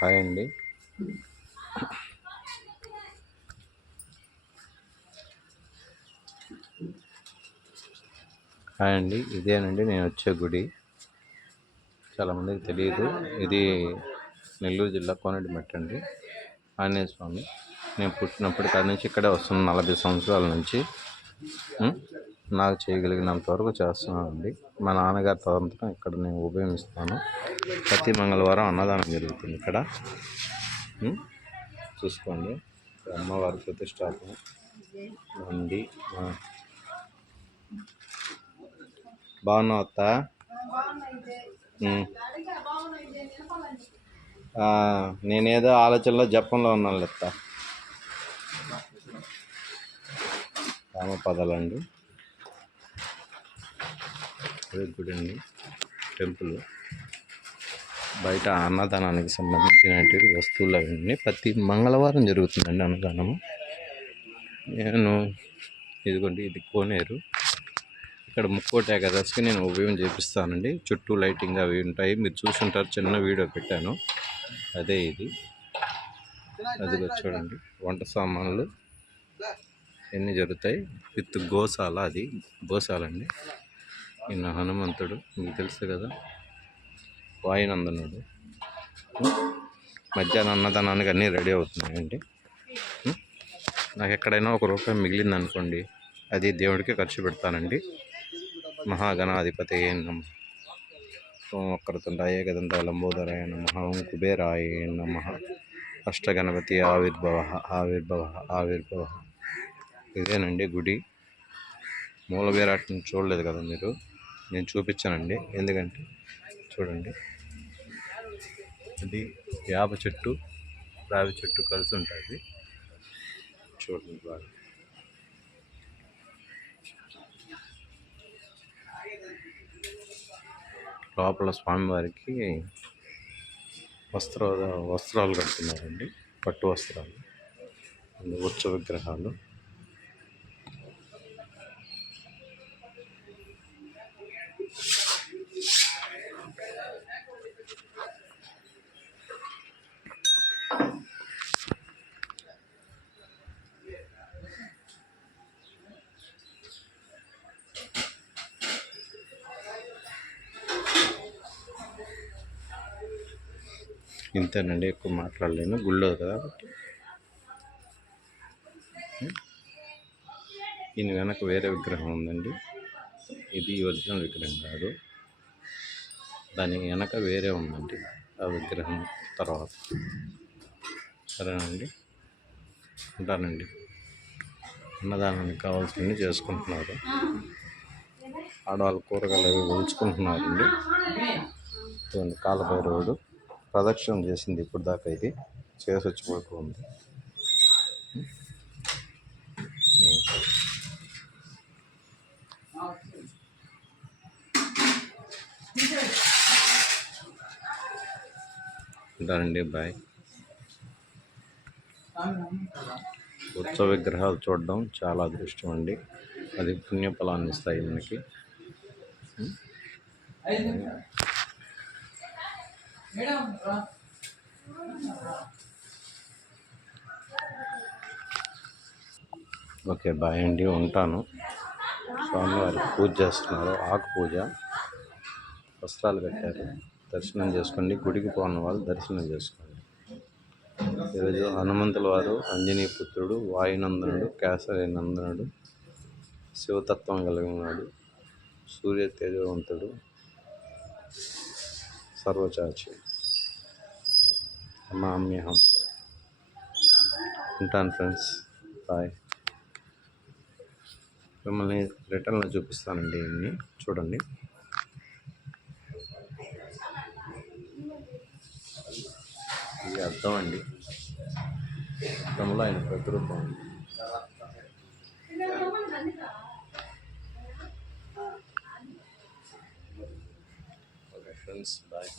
Hi అండి. ఇదేనండి నేను వచ్చే గుడి. చాలామందికి తెలియదు, ఇది నెల్లూరు జిల్లా కోనేటిమట్టు అండి, ఆంజనేయ స్వామి. నేను పుట్టినప్పటి కాడి నుంచి ఇక్కడే వస్తున్నాను, 40 సంవత్సరాల నుంచి. నాకు చేయగలిగినంత వరకు చేస్తున్నానండి. మా నాన్నగారి తరంతరం ఇక్కడ నేను ఉపయోగిస్తాను. ప్రతి మంగళవారం అన్నదానం జరుగుతుంది ఇక్కడ. చూసుకోండి, అమ్మవారి ప్రతిష్టాపన ఉంది. బాగున్నావు అత్త? నేనేదో ఆలోచనలో జపంలో ఉన్నాను లెత్త. రామపదాలండి, అదే గుడి అండి, టెంపుల్. బయట అన్నదానానికి సంబంధించినటువంటి వస్తువులు అవన్నీ ప్రతి మంగళవారం జరుగుతుందండి అన్నదానము. ఇదిగోండి, ఇది కోనేరు. ఇక్కడ ముక్కోటి ఏకాదశికి నేను ఉదయం చేపిస్తానండి. చుట్టూ లైటింగ్ అవి ఉంటాయి, మీరు చూసుంటారు, చిన్న వీడియో పెట్టాను, అదే ఇది. అదిగో చూడండి, వంట సామాన్లు ఎన్ని జరుగుతాయి. విత్ గోశాల, అది గోశాల అండి. ఈయన హనుమంతుడు, మీకు తెలుసు కదా, వాయునందనుడు. మధ్యాహ్నం అన్నదానానికి అన్నీ రెడీ అవుతున్నాయండి. నాకు ఎక్కడైనా ₹1 మిగిలింది అనుకోండి, అది దేవుడికి ఖర్చు పెడతానండి. మహాగణాధిపతయే నమః, ఓం వక్రతుండాయ ఏకదంతాయ లంబోదరాయ నమః, ఓం కుబేరాయ నమః, అష్టగణపతి ఆవిర్భవ. ఇదేనండి గుడి. మూల విరాట్ని చూడలేదు కదా మీరు, నేను చూపించానండి. ఎందుకంటే చూడండి, ఇది వేప చెట్టు, రావి చెట్టు కలిసి ఉంటుంది. చూడండి బాగా. లోపల స్వామివారికి వస్త్రాలు కడుతున్నారండి, పట్టు వస్త్రాలు, ఉత్సవ విగ్రహాలు. ఇంతేనండి, ఎక్కువ మాట్లాడలేను, గుళ్ళో కదా. దీని వెనక వేరే విగ్రహం ఉందండి, ఇది ఒరిజినల్ విగ్రహం కాదు, దాని వెనక వేరే ఉందండి ఆ విగ్రహం తర్వాత. సరేనండి, ఉంటానండి. అన్నదానానికి కావాల్సినవి చేసుకుంటున్నారు, ఆడవాళ్ళు కూరగాయలు అవి ఒలుచుకుంటున్నారండి. కాలభైరవుడు ప్రదక్షిణ చేసింది ఇప్పుడు దాకా, ఇది చేసి వచ్చి పడుతుంది. ఉంటానండి, బాయ్. ఉత్సవ విగ్రహాలు చూడడం చాలా అదృష్టం అండి, అది పుణ్యఫలాన్ని ఇస్తాయి మనకి. ఓకే, బాయ్ అండి, ఉంటాను. స్వామివారికి పూజ చేస్తున్నారు, ఆకు పూజ, వస్త్రాలు కట్టారు. దర్శనం చేసుకోండి, గుడికి పోని వాళ్ళు దర్శనం చేసుకోండి. ఈరోజు హనుమంతుల వారు ఆంజనేయ పుత్రుడు, వాయునందనుడు, కేసరి నందనుడు, శివతత్వం కలిగినాడు, సూర్య తేజవంతుడు, సర్వచాచి నమామ్యహం. ఉంటాను ఫ్రెండ్స్, బాయ్. మిమ్మల్ని రిటర్న్లో చూపిస్తానండి, ఇన్ని చూడండి. ఇది అర్థం అండి, అర్థంలో ఆయన ప్రతిరూపం అండి. Okay friends, bye.